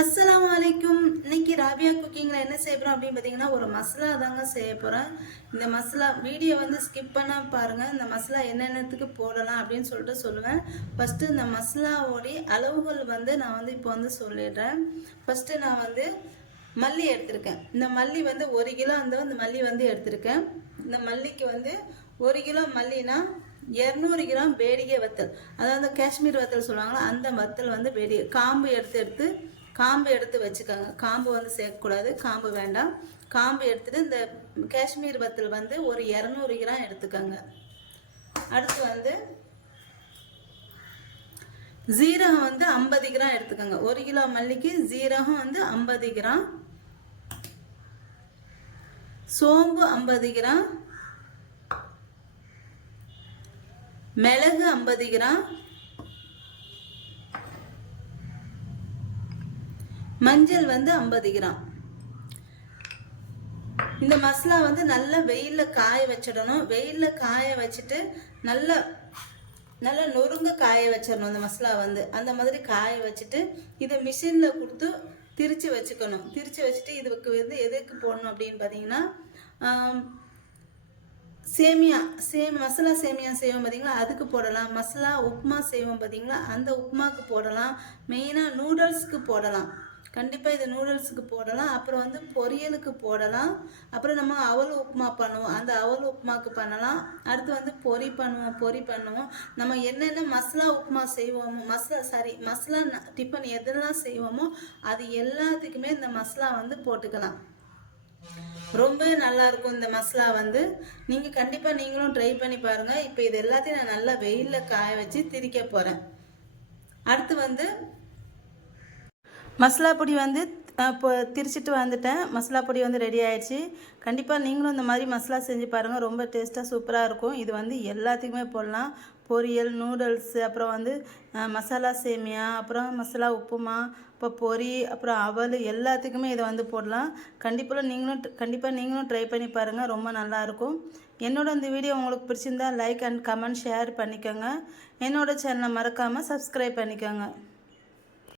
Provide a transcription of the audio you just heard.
அஸ்லாம் வலைக்கும் இன்னைக்கு ராபியா குக்கிங்கில் என்ன செய்ய போகிறோம் அப்படின்னு பார்த்தீங்கன்னா ஒரு மசாலா தாங்க செய்ய போகிறேன் இந்த மசாலா வீடியோ வந்து ஸ்கிப் பண்ணால் பாருங்கள் இந்த மசாலா என்னென்னத்துக்கு போடலாம் அப்படின்னு சொல்லிட்டு சொல்லுவேன். ஃபஸ்ட்டு இந்த மசாலாவோடைய அளவுகள் வந்து நான் வந்து இப்போ வந்து சொல்லிடுறேன். ஃபஸ்ட்டு நான் வந்து மல்லி எடுத்திருக்கேன். இந்த மல்லி வந்து ஒரு கிலோ வந்து இந்த மல்லி வந்து எடுத்திருக்கேன். இந்த மல்லிக்கு வந்து ஒரு கிலோ மல்லினா இரநூறு கிராம் வேடிகை வத்தல். அதாவது காஷ்மீர் வத்தல் சொல்லுவாங்களா அந்த வத்தல் வந்து வேடிகை காம்பு எடுத்து எடுத்து காம்பு எடுத்து வச்சுக்கோங்க. காம்பு வந்து சேர்க்கக்கூடாது. காம்பு வேண்டாம். காம்பு எடுத்துட்டு இந்த காஷ்மீர் பத்தில் வந்து ஒரு இரநூறு கிராம் எடுத்துக்கோங்க. அடுத்து வந்து ஜீரகம் வந்து ஐம்பது கிராம் எடுத்துக்கோங்க. ஒரு கிலோ மல்லிக்கு ஜீரகம் வந்து ஐம்பது கிராம். சோம்பு ஐம்பது கிராம். மிளகு ஐம்பது கிராம். மஞ்சள் வந்து ஐம்பது கிராம். இந்த மசாலா வந்து நல்லா வெயிலில் காய வச்சிடணும். வெயிலில் காய வச்சுட்டு நல்லா நல்லா நொறுங்க காய வச்சிடணும் அந்த மசாலா வந்து. அந்த மாதிரி காய வச்சுட்டு இதை மிஷினில் கொடுத்து திரித்து வச்சுக்கணும். திரிச்சு வச்சுட்டு இதுக்கு வந்து எதுக்கு போடணும் அப்படின்னு பார்த்தீங்கன்னா சேமியா சேம் மசாலா சேமியா செய்வோம் பார்த்தீங்களா? அதுக்கு போடலாம். மசாலா உப்புமா செய்வோம் பார்த்தீங்களா? அந்த உப்புமாவுக்கு போடலாம். மெயினாக நூடுல்ஸ்க்கு போடலாம். கண்டிப்பாக இது நூடுல்ஸுக்கு போடலாம். அப்புறம் வந்து பொரியலுக்கு போடலாம். அப்புறம் நம்ம அவல் உப்புமா பண்ணுவோம். அந்த அவல் உப்புமாக்கு பண்ணலாம். அடுத்து வந்து பொரி பண்ணுவோம். பொரி பண்ணுவோம். நம்ம என்னென்ன மசாலா உப்புமா செய்வோமோ மசாலா சாரி மசாலா டிஃபன் எதெல்லாம் செய்வோமோ அது எல்லாத்துக்குமே இந்த மசாலா வந்து போட்டுக்கலாம். ரொம்ப நல்லா இருக்கும் இந்த மசாலா வந்து. நீங்கள் கண்டிப்பாக நீங்களும் ட்ரை பண்ணி பாருங்கள் இப்போ இது எல்லாத்தையும் நான் நல்லா வெயிலில் காய வச்சு திரிக்க போகிறேன் அடுத்து வந்து மசாலா பொடி வந்து இப்போ திரிச்சிட்டு வந்துட்டேன். மசாலா பொடி வந்து ரெடி ஆயிடுச்சு. கண்டிப்பாக நீங்களும் இந்த மாதிரி மசாலா செஞ்சு பாருங்கள் ரொம்ப டேஸ்ட்டாக சூப்பராக இருக்கும். இது வந்து எல்லாத்துக்குமே போடலாம். பொரியல் நூடுல்ஸ் அப்புறம் வந்து மசாலா சேமியா அப்புறம் மசாலா உப்புமா இப்போ பொரி அப்புறம் அவல் எல்லாத்துக்குமே இதை வந்து போடலாம். கண்டிப்பாக நீங்களும் கண்டிப்பாக நீங்களும் ட்ரை பண்ணி பாருங்கள் ரொம்ப நல்லாயிருக்கும் என்னோட இந்த வீடியோ உங்களுக்கு பிடிச்சிருந்தா லைக் அண்ட் கமெண்ட் ஷேர் பண்ணிக்கோங்க. என்னோடய சேனலை மறக்காமல் சப்ஸ்கிரைப் பண்ணிக்கோங்க.